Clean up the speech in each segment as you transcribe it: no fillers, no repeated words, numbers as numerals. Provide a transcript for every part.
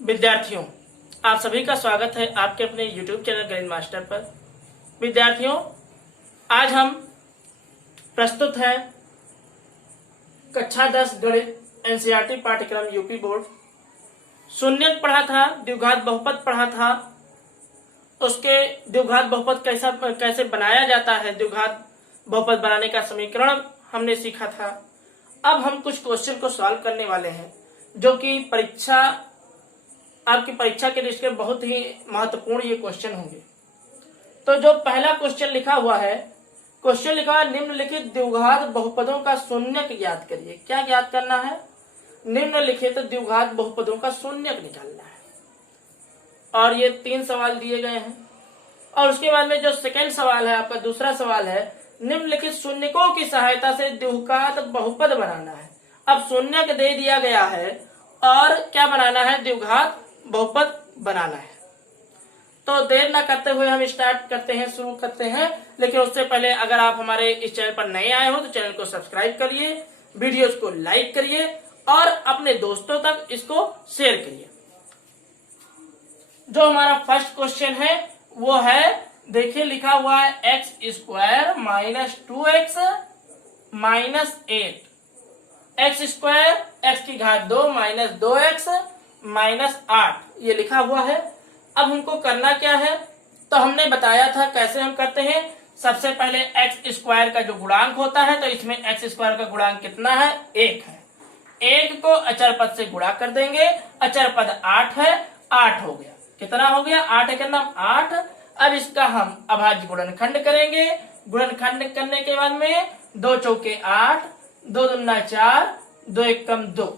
विद्यार्थियों, आप सभी का स्वागत है आपके अपने YouTube चैनल गणित मास्टर पर। विद्यार्थियों, आज हम प्रस्तुत हैं कक्षा 10 गणित एनसीईआरटी पाठ्यक्रम यूपी बोर्ड। शून्यक पढ़ा था, द्विघात बहुपद पढ़ा था, उसके द्विघात बहुपद कैसे बनाया जाता है, द्विघात बहुपद बनाने का समीकरण हमने सीखा था। अब हम कुछ क्वेश्चन को सॉल्व करने वाले हैं जो कि आपकी परीक्षा के दृष्टि बहुत ही महत्वपूर्ण ये क्वेश्चन होंगे। तो जो पहला क्वेश्चन लिखा हुआ है, निम्नलिखित द्विघात बहुपदों का शून्यक ज्ञात करिए। क्या ज्ञात करना है? निम्नलिखित द्विघात बहुपदों का शून्यक निकालना है। और ये 3 सवाल दिए गए हैं। और उसके बाद में जो सेकेंड सवाल है, आपका दूसरा सवाल है, निम्नलिखित शून्यकों की सहायता से द्विघात बहुपद बनाना है। अब शून्यक दे दिया गया है और क्या बनाना है? द्विघात बहुपद बनाना है। तो देर न करते हुए हम शुरू करते हैं। लेकिन उससे पहले अगर आप हमारे इस चैनल पर नए आए हो तो चैनल को सब्सक्राइब करिए, वीडियोस को लाइक करिए और अपने दोस्तों तक इसको शेयर करिए। जो हमारा फर्स्ट क्वेश्चन है वो है, देखिए लिखा हुआ है x² minus 2x minus 8, x² x की घात 2 माइनस 2x माइनस 8, ये लिखा हुआ है। अब हमको करना क्या है? तो हमने बताया था कैसे हम करते हैं। सबसे पहले x² का जो गुणांक होता है, तो इसमें x² का गुणांक कितना है? 1 है। 1 को अचर पद से गुणा कर देंगे, अचर पद 8 है, 8 हो गया। कितना हो गया? 8 के नाम 8। अब इसका हम अभाज्य गुणनखंड करेंगे। गुणनखंड करने के बाद में 2 चौके 8, 2 दूना 4, 2 एकम 2।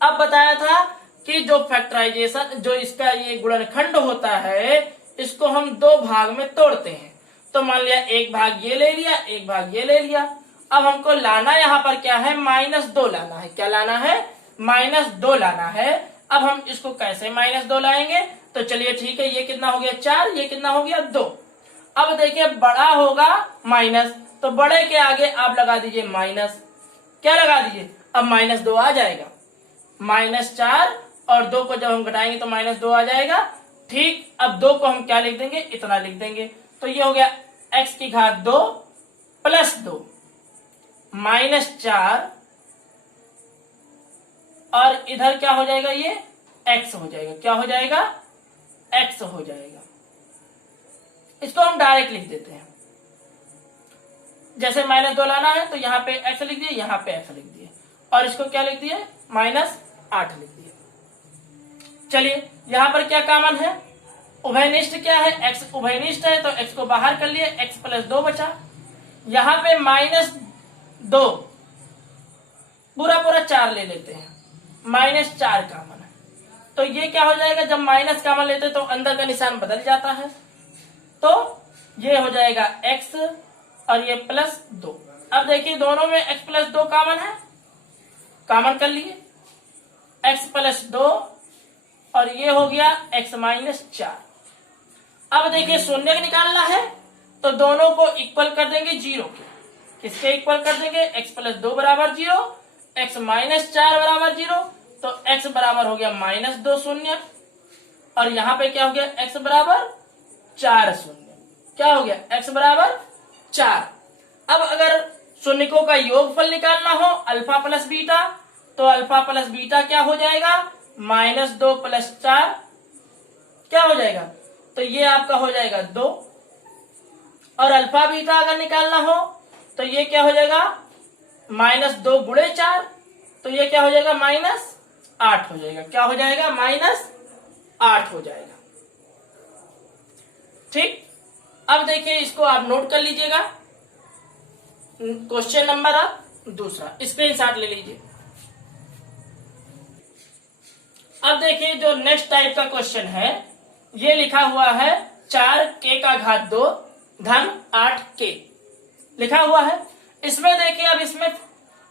अब बताया था कि जो फैक्टराइजेशन, जो इसका ये गुणनखंड होता है, इसको हम 2 भाग में तोड़ते हैं। तो मान लिया एक भाग ये ले लिया, एक भाग ये ले लिया। अब हमको लाना यहाँ पर क्या है? -2 लाना है। क्या लाना है? -2 लाना है। अब हम इसको कैसे -2 लाएंगे? तो चलिए ठीक है, ये कितना हो गया? 4, ये कितना हो गया? 2। अब देखिए बड़ा होगा माइनस, तो बड़े के आगे आप लगा दीजिए माइनस। क्या लगा दीजिए? अब -2 आ जाएगा। -4 और 2 को जब हम घटाएंगे तो -2 आ जाएगा। ठीक, अब 2 को हम क्या लिख देंगे? इतना लिख देंगे। तो ये हो गया x की घात 2 प्लस 2 -4, और इधर क्या हो जाएगा? ये x हो जाएगा। क्या हो जाएगा? x हो जाएगा। इसको हम डायरेक्ट लिख देते हैं। जैसे -2 लाना है तो यहाँ पे x लिख दिए, यहाँ पे x लिख दिए, और इसको क्या लिख दिए? -8 लिख दिए। चलिए यहाँ पर क्या कॉमन है? उभयनिष्ठ क्या है? x उभयनिष्ठ है, तो x को बाहर कर लिए, x प्लस 2 बचा। यहाँ पे -2 पूरा 4 ले लेते हैं, -4 कॉमन है। तो ये क्या हो जाएगा? जब माइनस कॉमन लेते हैं तो अंदर का निशान बदल जाता है। तो ये हो जाएगा x और ये +2। अब देखिए दोनों में x प्लस 2 कॉमन है, कॉमन कर लिए, x प्लस 2 और ये हो गया x माइनस 4। अब देखिए शून्यक निकालना है तो दोनों को इक्वल कर देंगे 0 के। किसके इक्वल कर देंगे? x प्लस 2 बराबर 0, x माइनस 4 बराबर 0। तो x बराबर हो गया -2 शून्य, और यहाँ पे क्या हो गया? x बराबर 4 शून्य। क्या हो गया? x बराबर 4। अब अगर शून्यकों का योगफल निकालना हो अल्फा प्लस बीटा, तो अल्फा प्लस बीटा क्या हो जाएगा? -2 प्लस 4 क्या हो जाएगा? तो ये आपका हो जाएगा 2। और अल्फा बीटा अगर निकालना हो तो ये क्या हो जाएगा? -2 गुणे 4, तो ये क्या हो जाएगा? -8 हो जाएगा। क्या हो जाएगा? -8 हो जाएगा। ठीक, अब देखिए इसको आप नोट कर लीजिएगा। क्वेश्चन नंबर आप दूसरा स्क्रीनशॉट ले लीजिए। अब देखिए जो नेक्स्ट टाइप का क्वेश्चन है, ये लिखा हुआ है 4k का घात 2 धन 8k लिखा हुआ है। इसमें देखिए, अब इसमें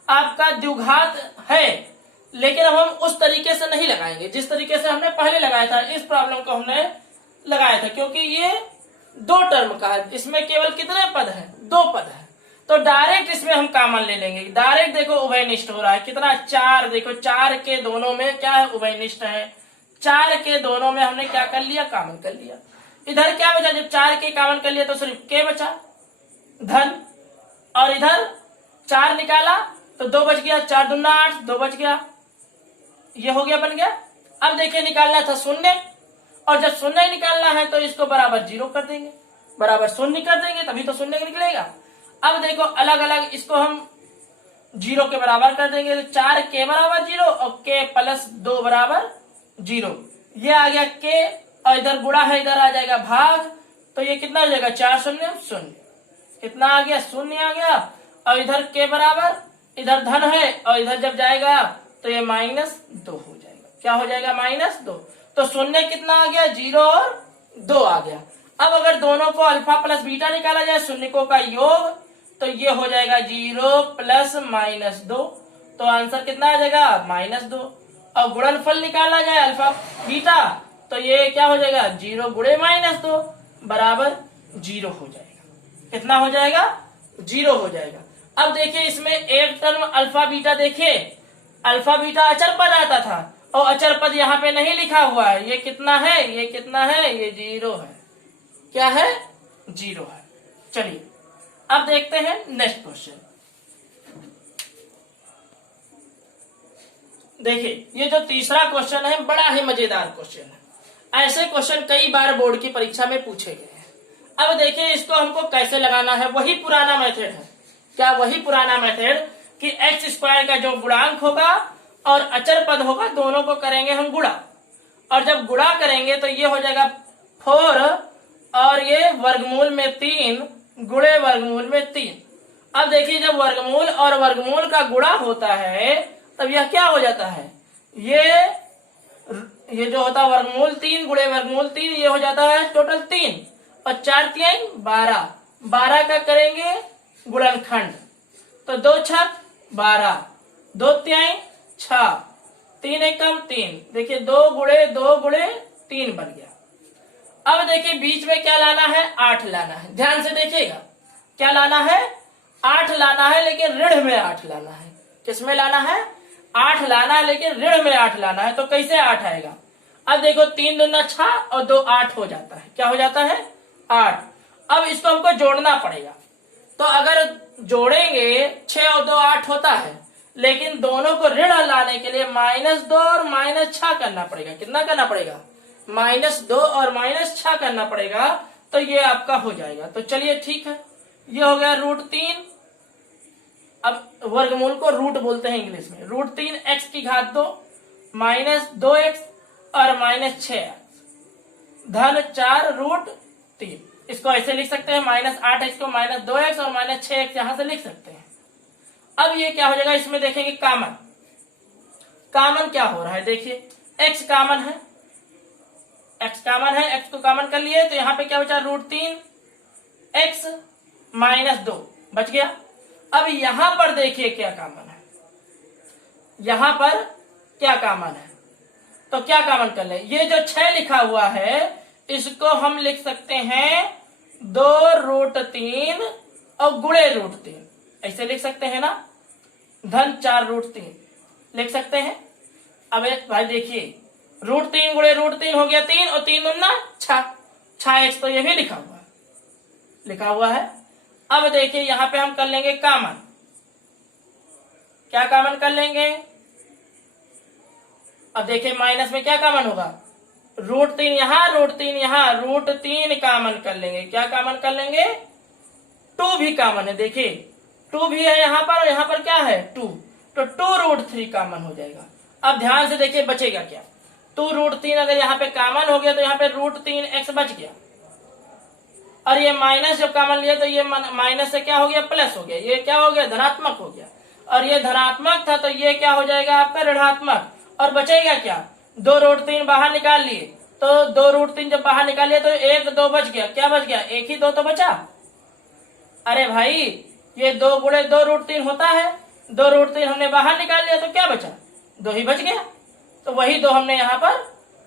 आपका द्विघात है, लेकिन अब हम उस तरीके से नहीं लगाएंगे जिस तरीके से हमने पहले लगाया था। इस प्रॉब्लम को हमने लगाया था क्योंकि ये 2 टर्म का है, इसमें केवल कितने पद है? 2 पद है। तो डायरेक्ट इसमें हम कॉमन ले लेंगे। डायरेक्ट देखो उभयनिष्ठ हो रहा है, कितना? 4। देखो 4 के दोनों में क्या है? उभयनिष्ठ है। 4 के दोनों में हमने क्या कर लिया, कॉमन कर लिया। इधर क्या बचा, जब 4 के कॉमन कर लिया तो सिर्फ के बचा धन, और इधर 4 निकाला तो 2 बच गया, 4 दूना 8, 2 बच गया, ये हो गया, बन गया। अब देखिए निकालना था शून्य, और जब शून्य निकालना है तो इसको बराबर 0 कर देंगे, बराबर शून्य कर देंगे, तभी तो शून्य निकलेगा। अब देखो अलग अलग इसको हम 0 के बराबर कर देंगे, तो 4 के बराबर 0 और के प्लस 2 बराबर 0, ये आ गया के, और इधर गुणा है, इधर आ जाएगा भाग, तो ये कितना हो जाएगा, 4 शून्य शून्य, कितना आ गया, शून्य आ गया। और इधर के बराबर, इधर धन है, और इधर जब जाएगा तो ये -2 हो जाएगा, क्या हो जाएगा, -2। तो शून्य कितना आ गया, 0 और 2 आ गया। अब अगर दोनों को अल्फा प्लस बीटा निकाला जाए, शून्यकों का योग, तो ये हो जाएगा 0 प्लस -2, तो आंसर कितना आ जाएगा, -2। और गुणनफल निकाला जाए अल्फा बीटा, तो ये क्या हो जाएगा, 0 गुणे -2 बराबर 0 हो जाएगा। कितना हो जाएगा, 0 हो जाएगा। अब देखिए इसमें एक टर्म अल्फा बीटा, देखिए अल्फा बीटा अचर पद आता था, और अचर पद यहाँ पे नहीं लिखा हुआ है, ये कितना है, ये कितना है, ये 0 है, क्या है, 0 है। चलिए अब देखते हैं नेक्स्ट क्वेश्चन। देखिए ये जो तीसरा क्वेश्चन है बड़ा ही मजेदार क्वेश्चन है, ऐसे क्वेश्चन कई बार बोर्ड की परीक्षा में पूछे गए हैं। अब देखिए इसको हमको कैसे लगाना है, वही पुराना मेथड है, क्या वही पुराना मेथड कि एक्स स्क्वायर का जो गुणांक होगा और अचर पद होगा, दोनों को करेंगे हम गुणा, और जब गुणा करेंगे तो ये हो जाएगा 4 और ये वर्गमूल में 3 गुणे वर्गमूल में 3। अब देखिए जब वर्गमूल और वर्गमूल का गुणा होता है तब यह क्या हो जाता है, ये जो होता है वर्गमूल 3 गुणे वर्गमूल 3, ये हो जाता है टोटल 3 और 4 तिहाई 12, 12 का करेंगे गुणनखंड, तो 2 छक 12, 2 तिहाई 6, 3 एकम 3, देखिए 2 गुणे 3 बन गया। अब देखिए बीच में क्या लाना है, 8 लाना है, ध्यान से देखिएगा, क्या लाना है, 8 लाना है, लेकिन ऋण में 8 लाना है। किसमें लाना है, 8 लाना है, लेकिन ऋण में 8 लाना है। तो कैसे 8 आएगा, अब देखो 3 दूना 6 और 2 8 हो जाता है, क्या हो जाता है, 8। अब इसको हमको जोड़ना पड़ेगा, तो अगर जोड़ेंगे 6 और 2 8 होता है, लेकिन दोनों को ऋण लाने के लिए -2 और -6 करना पड़ेगा। कितना करना पड़ेगा, -2 और -6 करना पड़ेगा, तो ये आपका हो जाएगा। तो चलिए ठीक है, ये हो गया √3, अब वर्गमूल को रूट बोलते हैं इंग्लिश में, √3 x की घात 2 -2x और -6x धन 4 √3। इसको ऐसे लिख सकते हैं, -8x को -2x और -6x यहां से लिख सकते हैं। अब ये क्या हो जाएगा, इसमें देखेंगे कॉमन, कॉमन क्या हो रहा है, देखिए x कॉमन है, x कॉमन है, x को कॉमन कर लिए, तो यहाँ पे क्या बचा, √3 x -2 बच गया। अब यहां पर देखिए क्या कॉमन है, यहां पर क्या कॉमन है, तो क्या कॉमन कर ले, ये जो 6 लिखा हुआ है इसको हम लिख सकते हैं 2 √3 और गुणे √3, ऐसे लिख सकते हैं ना, धन 4 √3 लिख सकते हैं। अब भाई देखिए √3 गुणे √3 हो गया 3 और 3 दूना 6x, तो ये भी लिखा हुआ है। अब देखिए यहां पे हम कर लेंगे कॉमन, क्या कॉमन कर लेंगे, अब देखिए माइनस में क्या कॉमन होगा, √3 यहां √3 यहां, √3 कॉमन कर लेंगे, क्या कॉमन कर लेंगे, 2 भी कॉमन है, देखिए 2 भी है यहाँ पर, और यहाँ पर क्या है 2, तो 2 √3 कॉमन हो जाएगा। अब ध्यान से देखिए बचेगा क्या, 2 √3 अगर यहाँ पे कॉमन हो गया तो यहाँ पे √3x बच गया, और ये माइनस जब कॉमन लिया तो ये माइनस से क्या हो गया, प्लस हो गया, ये क्या हो गया, धनात्मक हो गया, और ये धनात्मक था तो ये क्या हो जाएगा आपका ऋणात्मक, और बचेगा क्या, 2 √3 बाहर निकाल लिए, तो 2 √3 जब बाहर निकाल लिया तो 1 2 बच गया, क्या बच गया, 1 ही 2 तो बचा। अरे भाई ये 2 गुणे 2 √3 होता है, 2 √3 हमने बाहर निकाल लिया तो क्या बचा, 2 ही बच गया, तो वही 2 हमने यहाँ पर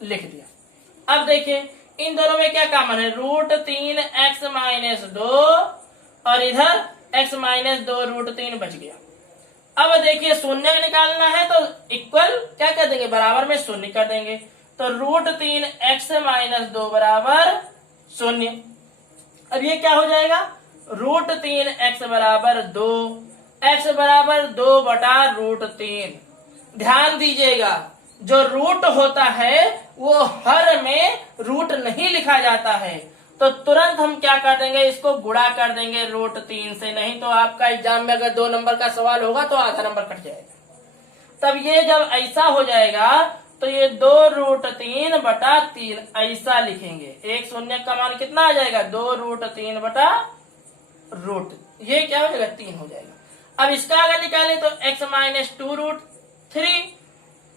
लिख दिया। अब देखिए इन दोनों में क्या कॉमन है, √3 x -2 और इधर x -2 √3 बच गया। अब देखिए शून्य निकालना है तो इक्वल क्या कर देंगे, बराबर में शून्य कर देंगे, तो √3x-2 बराबर 0। अब ये क्या हो जाएगा, √3x बराबर 2, x बराबर 2/√3। ध्यान दीजिएगा, जो रूट होता है वो हर में रूट नहीं लिखा जाता है, तो तुरंत हम क्या कर देंगे, इसको गुणा कर देंगे √3 से। नहीं तो आपका एग्जाम में अगर 2 नंबर का सवाल होगा तो आधा नंबर कट जाएगा। तब ये जब ऐसा हो जाएगा तो ये 2√3/3 ऐसा लिखेंगे। एक शून्य का मान कितना आ जाएगा, 2√3/√। ये क्या हो जाएगा, 3 हो जाएगा। अब इसका अगर निकाले तो x-2√3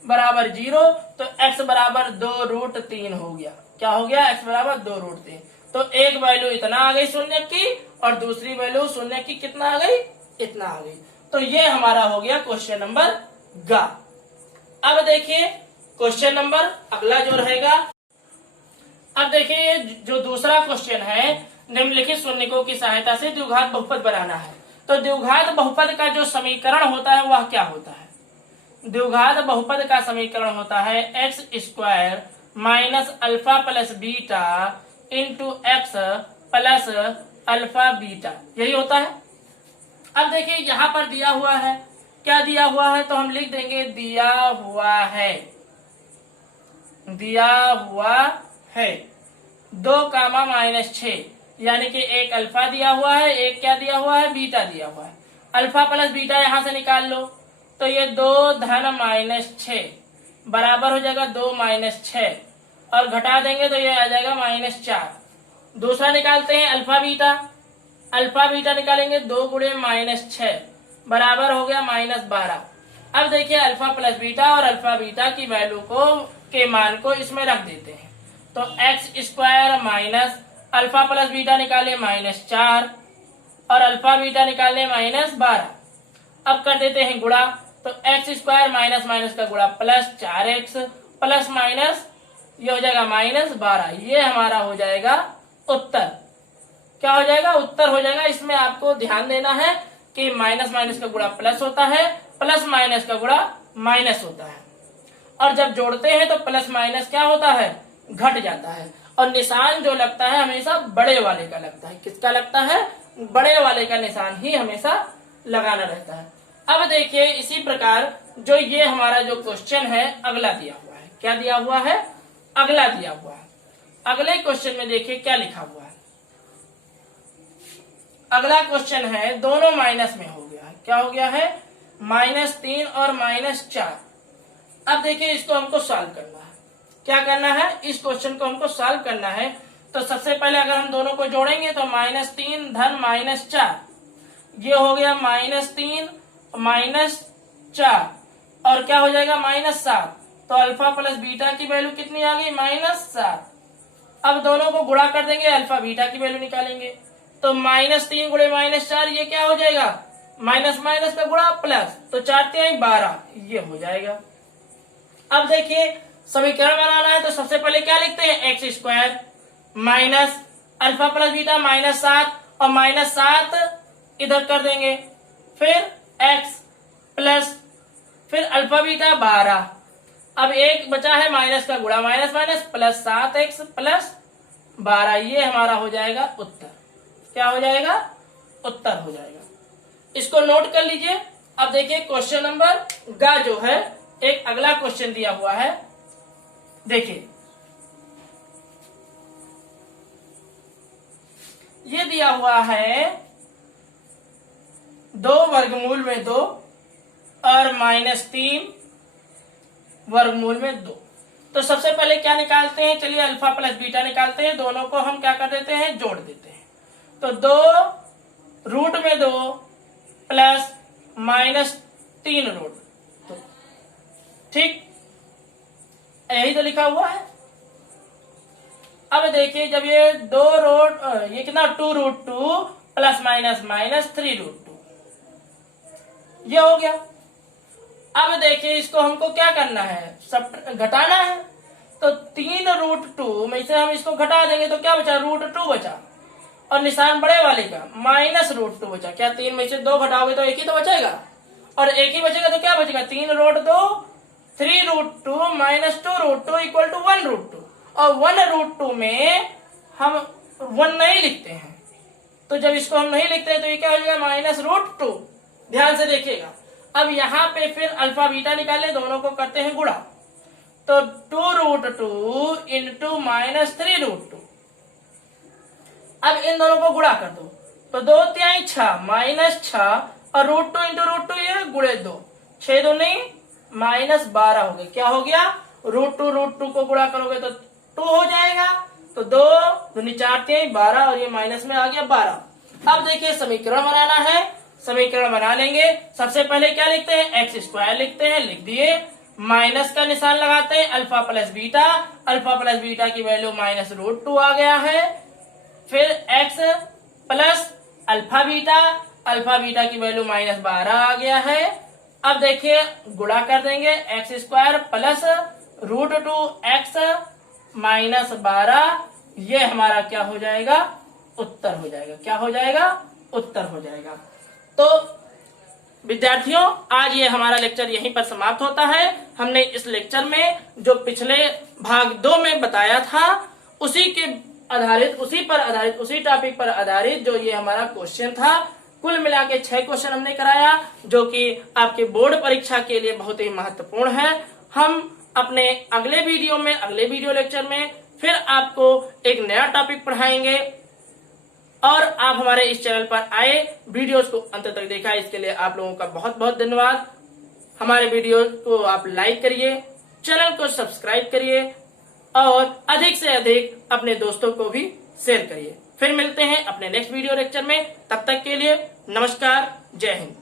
बराबर 0, तो x बराबर 2√3 हो गया। क्या हो गया, x बराबर 2√3। तो एक वैल्यू इतना आ गई शून्य की, और दूसरी वैल्यू शून्य की कितना आ गई, इतना आ गई। तो ये हमारा हो गया क्वेश्चन नंबर ग। अब देखिए क्वेश्चन नंबर अगला जो रहेगा। अब देखिए जो दूसरा क्वेश्चन है, निम्नलिखित शून्यकों की सहायता से द्विघात बहुपद बनाना है। तो द्विघात बहुपद का जो समीकरण होता है वह क्या होता है, द्विघात बहुपद का समीकरण होता है x² minus alpha plus beta into x plus alpha beta, यही होता है। अब देखिए यहां पर दिया हुआ है, क्या दिया हुआ है, तो हम लिख देंगे दिया हुआ है 2, -6, यानी कि एक अल्फा दिया हुआ है, एक क्या दिया हुआ है, बीटा दिया हुआ है। अल्फा प्लस बीटा यहां से निकाल लो, तो ये 2 धन -6 बराबर हो जाएगा 2 -6, और घटा देंगे तो ये आ जाएगा -4। दूसरा निकालते हैं अल्फा बीटा निकालेंगे, 2 गुणे -6 बराबर हो गया -12। अब देखिए अल्फा प्लस बीटा और अल्फा बीटा की वैल्यू के मान को इसमें रख देते हैं। तो x² minus alpha plus beta निकाले -4, और अल्फा बीटा निकाले -12। अब कर देते हैं गुणा, तो x² माइनस माइनस का गुणा प्लस 4x प्लस माइनस ये हो जाएगा -12। ये हमारा हो जाएगा उत्तर। क्या हो जाएगा, उत्तर हो जाएगा। इसमें आपको ध्यान देना है कि माइनस माइनस का गुणा प्लस होता है, प्लस माइनस का गुणा माइनस होता है, और जब जोड़ते हैं तो प्लस माइनस क्या होता है, घट जाता है। और निशान जो लगता है हमेशा बड़े वाले का लगता है। किसका लगता है, बड़े वाले का निशान ही हमेशा लगाना रहता है। अब देखिए इसी प्रकार जो ये हमारा जो क्वेश्चन है अगला दिया हुआ है, क्या दिया हुआ है, अगला दिया हुआ है। अगले क्वेश्चन में देखिए क्या लिखा हुआ है। अगला क्वेश्चन है, दोनों माइनस में हो गया है। क्या हो गया है, -3 और -4। अब देखिए इसको हमको सॉल्व करना है। क्या करना है, इस क्वेश्चन को हमको सॉल्व करना है। तो सबसे पहले अगर हम दोनों को जोड़ेंगे तो -3 धन -4, ये हो गया -3 -4, और क्या हो जाएगा -7। तो अल्फा प्लस बीटा की वैल्यू कितनी आ गई, -7। अब दोनों को गुणा कर देंगे, अल्फा बीटा की वैल्यू निकालेंगे, तो -3 गुणे -4 ये क्या हो जाएगा, माइनस माइनस का गुणा प्लस, तो 4 × 12 ये हो जाएगा। अब देखिए समीकरण बनाना है, तो सबसे पहले क्या लिखते हैं, x² minus alpha plus beta -7, और -7 इधर कर देंगे, फिर x प्लस फिर अल्फा बीटा 12। अब एक बचा है माइनस का गुणा, minus minus plus 7x plus 12, ये हमारा हो जाएगा उत्तर। क्या हो जाएगा, उत्तर हो जाएगा। इसको नोट कर लीजिए। अब देखिए क्वेश्चन नंबर ग जो है, एक अगला क्वेश्चन दिया हुआ है। देखिए ये दिया हुआ है 2 वर्गमूल में 2 और -3 वर्गमूल में 2। तो सबसे पहले क्या निकालते हैं, चलिए अल्फा प्लस बीटा निकालते हैं। दोनों को हम क्या कर देते हैं, जोड़ देते हैं। तो 2√2 प्लस -3√2, ठीक, यही तो लिखा हुआ है। अब देखिए जब ये ये कितना 2√2 प्लस माइनस माइनस 3√2 ये हो गया। अब देखिए इसको हमको क्या करना है, सब घटाना है। तो 3√2 में से हम इसको घटा देंगे तो क्या बचा, √2 बचा, और निशान बड़े वाले का -√2 बचा। क्या 3 में से 2 घटाओगे तो एक ही तो बचेगा, और एक ही बचेगा तो क्या बचेगा, 3√2 3 3√2 माइनस 2√2 इक्वल टू 1√2, और 1√2 में हम 1 नहीं लिखते हैं, तो जब इसको हम नहीं लिखते हैं तो ये क्या हो जाएगा -√2। ध्यान से देखिएगा। अब यहाँ पे फिर अल्फा बीटा निकाले, दोनों को करते हैं गुणा, तो 2√2 इंटू -3√2। अब इन दोनों को गुणा कर दो, तो 2 तिहाई 6 -6 और √2 इंटू √2 ये गुणे 2, 6 2 नहीं -12 हो गए। क्या हो गया? √2 को गुणा करोगे तो 2 हो जाएगा, तो 2 दूनी 4 तिहाई 12 और ये माइनस में आ गया 12। अब देखिए समीकरण बनाना है, समीकरण बना लेंगे। सबसे पहले क्या लिखते हैं? x² लिखते हैं, लिख दिए। माइनस का निशान लगाते हैं, alpha plus beta, alpha plus beta की वैल्यू -√2 आ गया है। फिर x plus alpha beta, alpha beta की वैल्यू -12 आ गया है। अब देखिए गुणा कर देंगे, x² प्लस √2x -12, ये हमारा क्या हो जाएगा? उत्तर हो जाएगा। क्या हो जाएगा? उत्तर हो जाएगा। तो विद्यार्थियों, आज ये हमारा लेक्चर यहीं पर समाप्त होता है। हमने इस लेक्चर में जो पिछले भाग 2 में बताया था उसी के आधारित, उसी टॉपिक पर आधारित जो ये हमारा क्वेश्चन था, कुल मिला के 6 क्वेश्चन हमने कराया, जो कि आपके बोर्ड परीक्षा के लिए बहुत ही महत्वपूर्ण है। हम अपने अगले वीडियो लेक्चर में फिर आपको एक नया टॉपिक पढ़ाएंगे, और आप हमारे इस चैनल पर आए, वीडियोस को अंत तक देखा, इसके लिए आप लोगों का बहुत बहुत धन्यवाद। हमारे वीडियो को आप लाइक करिए, चैनल को सब्सक्राइब करिए, और अधिक से अधिक अपने दोस्तों को भी शेयर करिए। फिर मिलते हैं अपने नेक्स्ट वीडियो लेक्चर में, तब तक के लिए नमस्कार, जय हिंद।